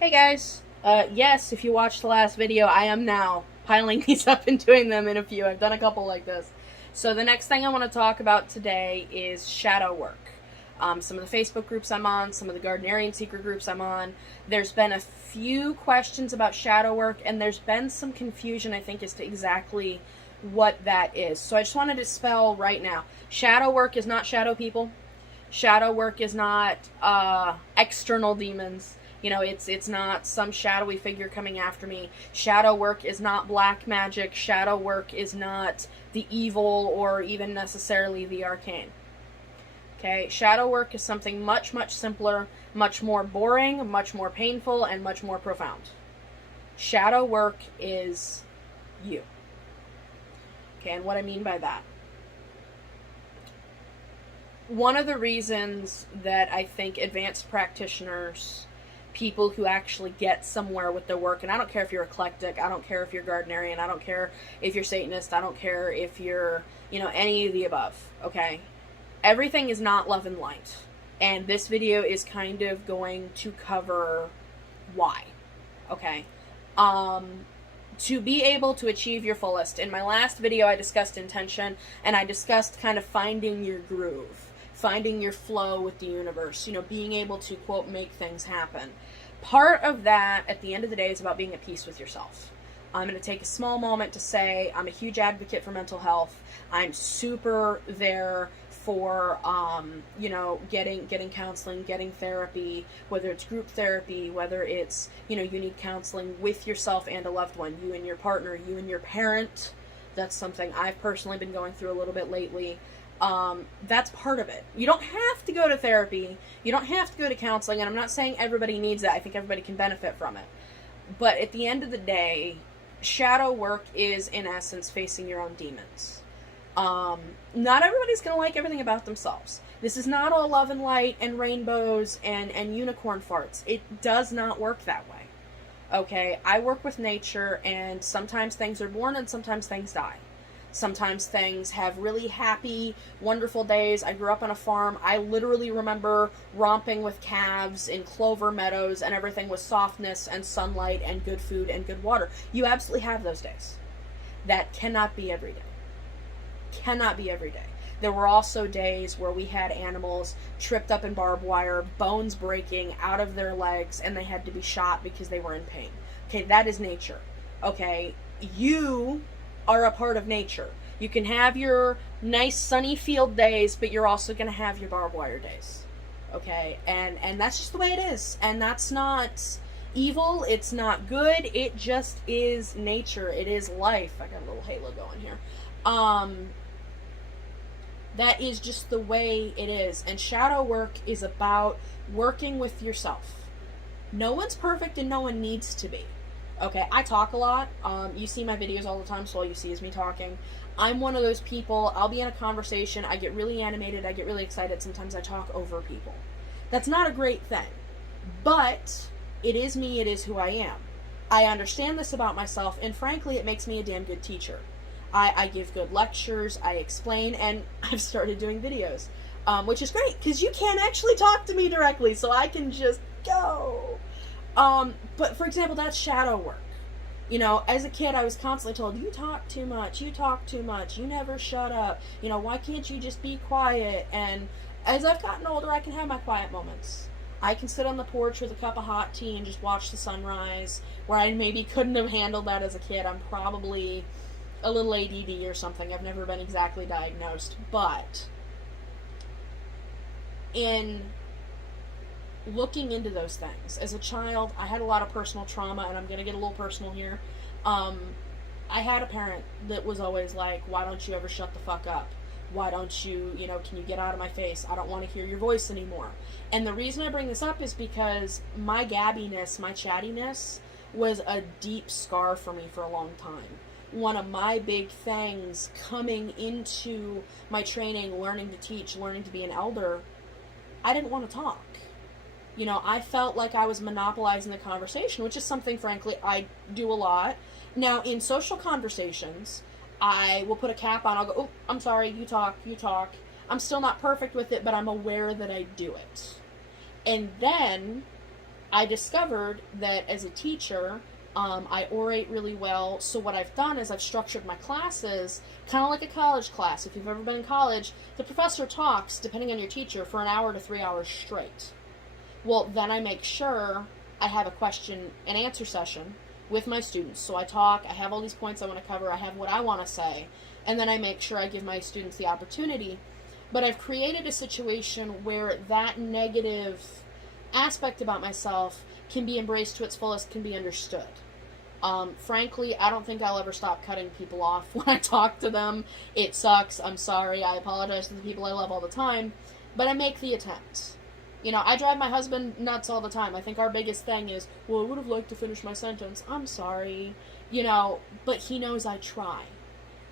Hey guys. Yes, if you watched the last video, I am now piling these up and doing them in a few. I've done a couple like this. So the next thing I want to talk about today is shadow work. Some of the Facebook groups I'm on, some of the Gardenarian secret groups I'm on, there's been a few questions about shadow work, and there's been some confusion, I think, as to exactly what that is. So I just wanted to spell right now. Shadow work is not shadow people. Shadow work is not external demons. You know, it's not some shadowy figure coming after me. Shadow work is not black magic. Shadow work is not the evil or even necessarily the arcane. Okay, shadow work is something much, much simpler, much more boring, much more painful, and much more profound. Shadow work is you. Okay, and what I mean by that. One of the reasons that I think advanced practitioners, people who actually get somewhere with their work, and I don't care if you're eclectic, I don't care if you're Gardenarian, I don't care if you're Satanist, I don't care if you're, any of the above, okay? Everything is not love and light. And this video is kind of going to cover why, okay? To be able to achieve your fullest. In my last video, I discussed intention, and I discussed kind of finding your groove, finding your flow with the universe, being able to, quote, make things happen. Part of that, at the end of the day, is about being at peace with yourself. I'm going to take a small moment to say I'm a huge advocate for mental health. I'm super there for, getting counseling, getting therapy, whether it's group therapy, whether it's, you need counseling with yourself and a loved one, you and your partner, you and your parent. That's something I've personally been going through a little bit lately. That's part of it. You don't have to go to therapy. You don't have to go to counseling, and I'm not saying everybody needs that. I think everybody can benefit from it. But at the end of the day, shadow work is, in essence, facing your own demons. Not everybody's going to like everything about themselves. This is not all love and light and rainbows and unicorn farts. It does not work that way. Okay, I work with nature, and sometimes things are born and sometimes things die. Sometimes things have really happy, wonderful days. I grew up on a farm. I literally remember romping with calves in clover meadows, and everything was softness and sunlight and good food and good water. You absolutely have those days. That cannot be every day. Cannot be every day. There were also days where we had animals tripped up in barbed wire, bones breaking out of their legs, and they had to be shot because they were in pain. Okay, that is nature. Okay, you are a part of nature. You can have your nice sunny field days, but you're also going to have your barbed wire days. Okay, and that's just the way it is. And that's not evil, it's not good, it just is nature. It is life. I got a little halo going here. That is just the way it is. And shadow work is about working with yourself. No one's perfect and no one needs to be. Okay, I talk a lot. You see my videos all the time, so all you see is me talking. I'm one of those people, I'll be in a conversation, I get really animated, I get really excited, sometimes I talk over people. That's not a great thing. But it is me, it is who I am. I understand this about myself, and frankly, it makes me a damn good teacher. I give good lectures, I explain, and I've started doing videos, which is great, because you can't actually talk to me directly, so I can just go. But for example, that's shadow work. As a kid, I was constantly told, you talk too much, you never shut up, why can't you just be quiet? And as I've gotten older, I can have my quiet moments. I can sit on the porch with a cup of hot tea and just watch the sunrise, where I maybe couldn't have handled that as a kid. I'm probably a little ADD or something. I've never been exactly diagnosed, but in looking into those things, as a child, I had a lot of personal trauma, and I'm going to get a little personal here. I had a parent that was always like, why don't you ever shut the fuck up? Why don't you, can you get out of my face? I don't want to hear your voice anymore. And the reason I bring this up is because my gabbiness, my chattiness, was a deep scar for me for a long time. One of my big things coming into my training, learning to teach, learning to be an elder, I didn't want to talk. I felt like I was monopolizing the conversation, which is something, frankly, I do a lot. Now, in social conversations, I will put a cap on. I'll go, oh, I'm sorry, you talk. I'm still not perfect with it, but I'm aware that I do it. And then I discovered that as a teacher, I orate really well. So what I've done is I've structured my classes kind of like a college class. If you've ever been in college, the professor talks, depending on your teacher, for an hour to 3 hours straight. Well, then I make sure I have a question and answer session with my students. So I talk, I have all these points I want to cover, I have what I want to say, and then I make sure I give my students the opportunity. But I've created a situation where that negative aspect about myself can be embraced to its fullest, can be understood. Frankly, I don't think I'll ever stop cutting people off when I talk to them. It sucks. I'm sorry. I apologize to the people I love all the time. But I make the attempt. You know, I drive my husband nuts all the time. I think our biggest thing is, well, I would have liked to finish my sentence. I'm sorry. You know, but he knows I try.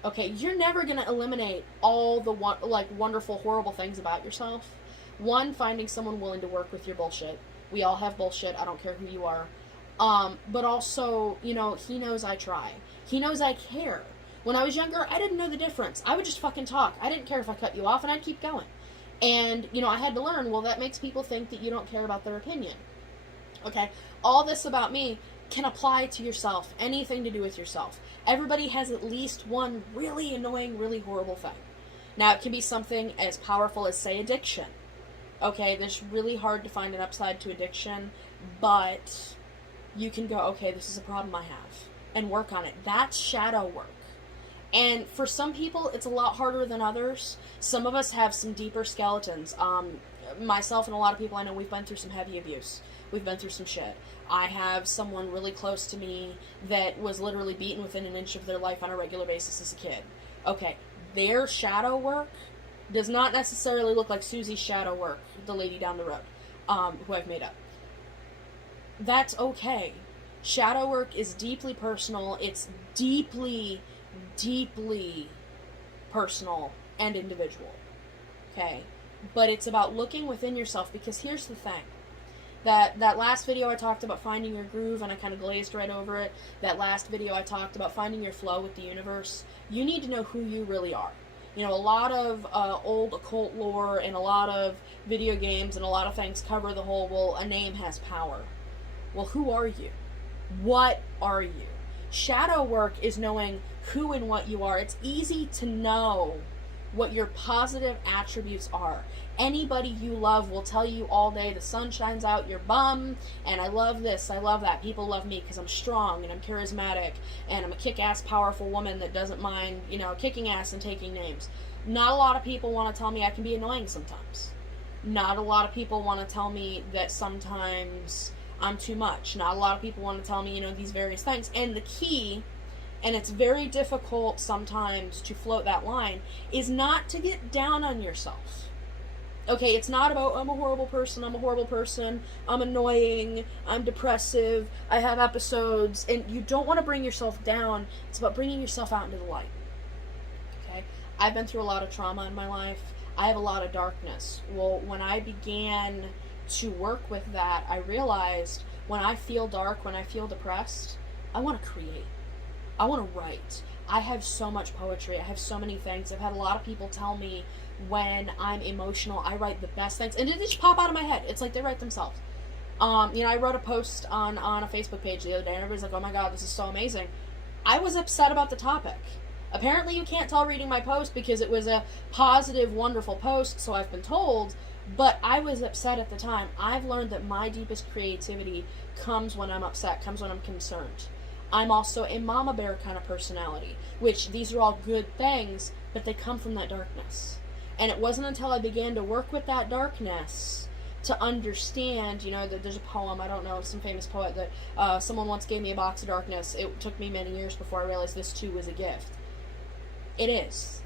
Okay, you're never going to eliminate all the wonderful, horrible things about yourself. One, finding someone willing to work with your bullshit. We all have bullshit. I don't care who you are. But also, you know, he knows I try. He knows I care. When I was younger, I didn't know the difference. I would just fucking talk. I didn't care if I cut you off, and I'd keep going. And, you know, I had to learn, well, that makes people think that you don't care about their opinion. Okay? All this about me can apply to yourself. Anything to do with yourself. Everybody has at least one really annoying, really horrible thing. Now, it can be something as powerful as, say, addiction. Okay, it's really hard to find an upside to addiction, but you can go, okay, this is a problem I have, and work on it. That's shadow work. And for some people, it's a lot harder than others. Some of us have some deeper skeletons. Myself and a lot of people I know, we've been through some heavy abuse. We've been through some shit. I have someone really close to me that was literally beaten within an inch of their life on a regular basis as a kid. Okay, their shadow work does not necessarily look like Susie's shadow work, the lady down the road, who I've made up. That's okay. Shadow work is deeply personal. It's deeply, deeply personal and individual. Okay? But it's about looking within yourself, because here's the thing. That last video I talked about finding your groove, and I kind of glazed right over it. That last video I talked about finding your flow with the universe. You need to know who you really are. You know, a lot of old occult lore and a lot of video games and a lot of things cover the whole, well, a name has power. Well, who are you? What are you? Shadow work is knowing who and what you are. It's easy to know what your positive attributes are. Anybody you love will tell you all day, the sun shines out your bum, and I love this, I love that. People love me because I'm strong and I'm charismatic and I'm a kick-ass powerful woman that doesn't mind, you know, kicking ass and taking names. Not a lot of people want to tell me I can be annoying sometimes. Not a lot of people want to tell me that sometimes I'm too much. Not a lot of people want to tell me, you know, these various things. And the key, and it's very difficult sometimes to float that line, is not to get down on yourself. Okay, it's not about, I'm a horrible person, I'm annoying, I'm depressive, I have episodes, and you don't want to bring yourself down. It's about bringing yourself out into the light. Okay? I've been through a lot of trauma in my life. I have a lot of darkness. Well, when I began to work with that, I realized when I feel dark, when I feel depressed, I want to create. I want to write. I have so much poetry. I have so many things. I've had a lot of people tell me when I'm emotional, I write the best things. And it just pop out of my head. It's like they write themselves. You know, I wrote a post on a Facebook page the other day, and everybody's like, oh my god, this is so amazing. I was upset about the topic. Apparently you can't tell reading my post because it was a positive, wonderful post, so I've been told, but I was upset at the time. I've learned that my deepest creativity comes when I'm upset, comes when I'm concerned. I'm also a mama bear kind of personality, which these are all good things, but they come from that darkness. And it wasn't until I began to work with that darkness to understand, you know, that there's a poem, I don't know, some famous poet that someone once gave me a box of darkness. It took me many years before I realized this too was a gift. It is.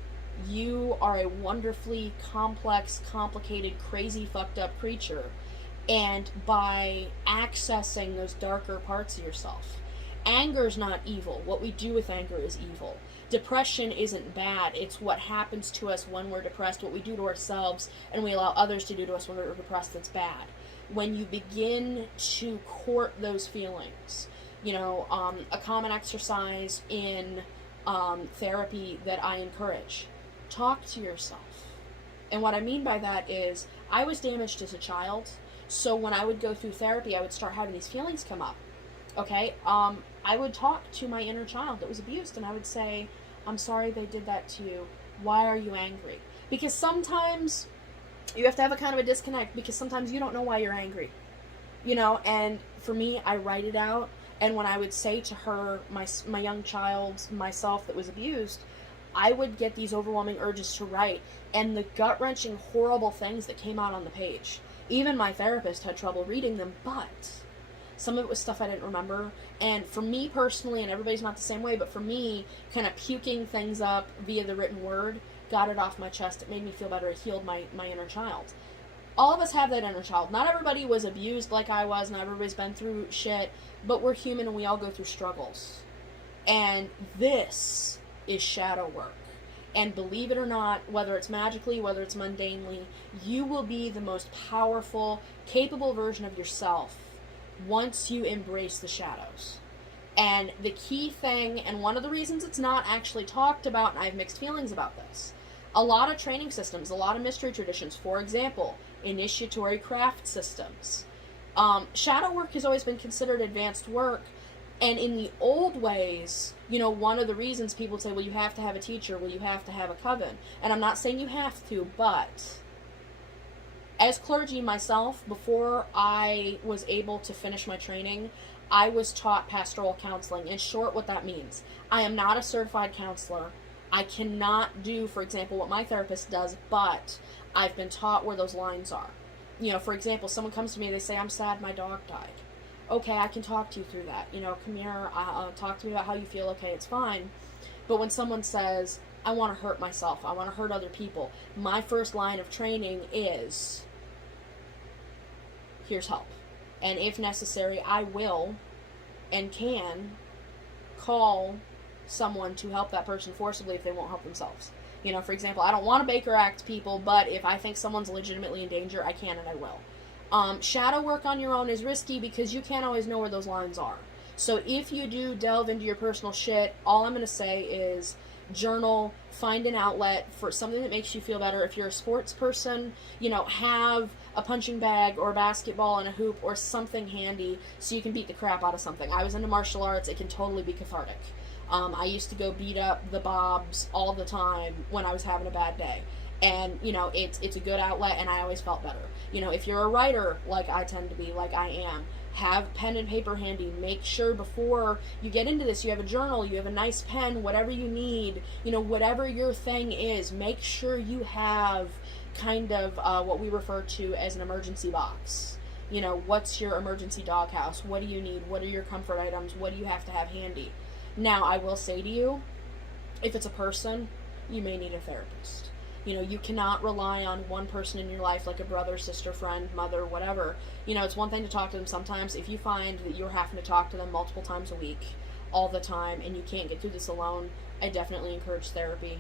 You are a wonderfully complex, complicated, crazy, fucked up creature. And by accessing those darker parts of yourself, anger's not evil. What we do with anger is evil. Depression isn't bad. It's what happens to us when we're depressed, what we do to ourselves, and we allow others to do to us when we're depressed that's bad. When you begin to court those feelings, you know, a common exercise in therapy that I encourage, talk to yourself. And what I mean by that is, I was damaged as a child, So when I would go through therapy, I would start having these feelings come up. Okay? I would talk to my inner child that was abused, and I would say, I'm sorry they did that to you. Why are you angry? Because sometimes you have to have a kind of a disconnect, because sometimes you don't know why you're angry. You know, and for me, I write it out, and when I would say to her, my young child, myself that was abused, I would get these overwhelming urges to write, and the gut-wrenching, horrible things that came out on the page. Even my therapist had trouble reading them, but some of it was stuff I didn't remember. And for me personally, and everybody's not the same way, but for me, kind of puking things up via the written word got it off my chest. It made me feel better. It healed my inner child. All of us have that inner child. Not everybody was abused like I was, not everybody's been through shit, but we're human and we all go through struggles. And this is shadow work. And believe it or not, whether it's magically, whether it's mundanely, you will be the most powerful, capable version of yourself once you embrace the shadows. And the key thing, and one of the reasons it's not actually talked about, and I have mixed feelings about this, a lot of training systems, a lot of mystery traditions, for example, initiatory craft systems, shadow work has always been considered advanced work. And in the old ways, you know, one of the reasons people say, well, you have to have a teacher, well, you have to have a coven. And I'm not saying you have to, but as clergy myself, before I was able to finish my training, I was taught pastoral counseling. In short, what that means, I am not a certified counselor. I cannot do, for example, what my therapist does, but I've been taught where those lines are. You know, for example, someone comes to me, they say, I'm sad my dog died. Okay, I can talk to you through that. You know, come here, talk to me about how you feel. Okay, it's fine. But when someone says, I want to hurt myself, I want to hurt other people, my first line of training is, here's help. And if necessary, I will and can call someone to help that person forcibly if they won't help themselves. You know, for example, I don't want to Baker Act people, but if I think someone's legitimately in danger, I can and I will. Shadow work on your own is risky because you can't always know where those lines are. So if you do delve into your personal shit, all I'm going to say is journal, find an outlet for something that makes you feel better. If you're a sports person, you know, have a punching bag or a basketball and a hoop or something handy so you can beat the crap out of something. I was into martial arts. It can totally be cathartic. I used to go beat up the Bobs all the time when I was having a bad day. And, you know, it's a good outlet, and I always felt better. You know, if you're a writer, like I tend to be, like I am, have pen and paper handy. Make sure before you get into this, you have a journal, you have a nice pen, whatever you need, you know, whatever your thing is, make sure you have kind of what we refer to as an emergency box. You know, what's your emergency doghouse? What do you need? What are your comfort items? What do you have to have handy? Now, I will say to you, if it's a person, you may need a therapist. You know, you cannot rely on one person in your life, like a brother, sister, friend, mother, whatever. You know, it's one thing to talk to them sometimes. If you find that you're having to talk to them multiple times a week, all the time, and you can't get through this alone, I definitely encourage therapy.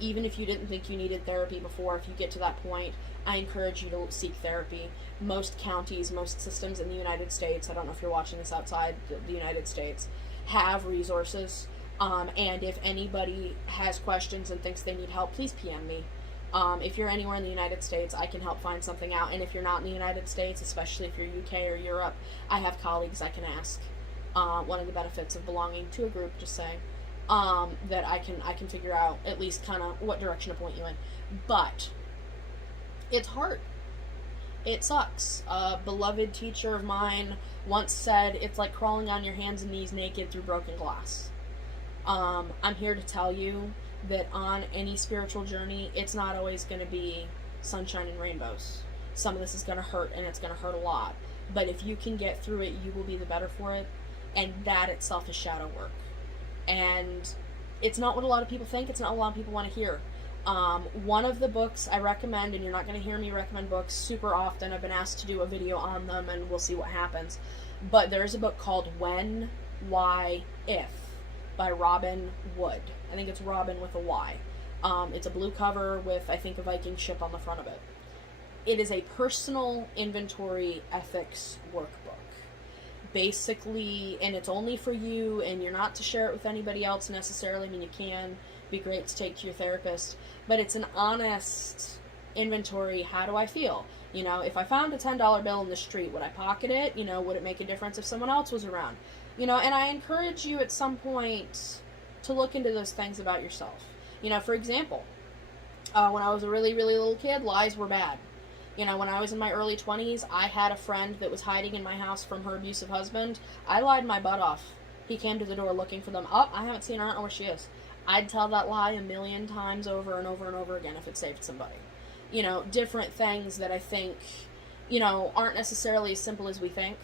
Even if you didn't think you needed therapy before, if you get to that point, I encourage you to seek therapy. Most counties, most systems in the United States, I don't know if you're watching this outside the United States, have resources. And if anybody has questions and thinks they need help, please PM me. If you're anywhere in the United States, I can help find something out. And if you're not in the United States, especially if you're UK or Europe, I have colleagues I can ask. One of the benefits of belonging to a group, just saying, that I can figure out at least kind of what direction to point you in. But it's hard. It sucks. A beloved teacher of mine once said, it's like crawling on your hands and knees naked through broken glass. I'm here to tell you that on any spiritual journey, it's not always going to be sunshine and rainbows. Some of this is going to hurt, and it's going to hurt a lot. But if you can get through it, you will be the better for it. And that itself is shadow work. And it's not what a lot of people think. It's not what a lot of people want to hear. One of the books I recommend, and you're not going to hear me recommend books super often. I've been asked to do a video on them, and we'll see what happens. But there's a book called When, Why, If by Robin Wood. I think it's Robin with a Y. It's a blue cover with, I think, a Viking ship on the front of it. It is a personal inventory ethics workbook. Basically, and it's only for you, and you're not to share it with anybody else necessarily. I mean, you can. Be great to take to your therapist. But it's an honest inventory. How do I feel? You know, if I found a $10 bill in the street, would I pocket it? You know, would it make a difference if someone else was around? You know, and I encourage you at some point to look into those things about yourself. You know, for example, when I was a really, really little kid, lies were bad. You know, when I was in my early 20s, I had a friend that was hiding in my house from her abusive husband. I lied my butt off. He came to the door looking for them. Oh, I haven't seen her. I don't know where she is. I'd tell that lie a million times over and over and over again if it saved somebody. You know, different things that I think, you know, aren't necessarily as simple as we think.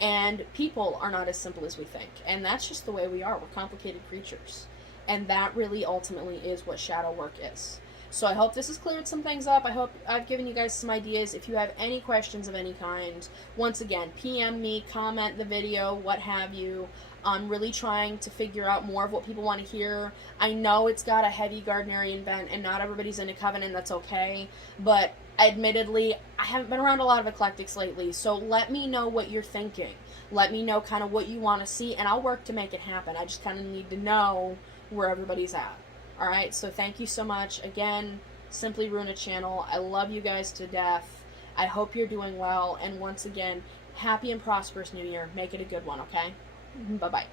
And people are not as simple as we think. And that's just the way we are. We're complicated creatures. And that really ultimately is what shadow work is. So I hope this has cleared some things up. I hope I've given you guys some ideas. If you have any questions of any kind, once again, PM me, comment the video, what have you. I'm really trying to figure out more of what people want to hear. I know it's got a heavy Gardnerian bent, and not everybody's into Covenant, that's okay. But admittedly, I haven't been around a lot of eclectics lately, so let me know what you're thinking. Let me know kind of what you want to see, and I'll work to make it happen. I just kind of need to know where everybody's at. Alright, so thank you so much. Again, Simply Runa channel. I love you guys to death. I hope you're doing well. And once again, happy and prosperous New Year. Make it a good one, okay? Bye-bye.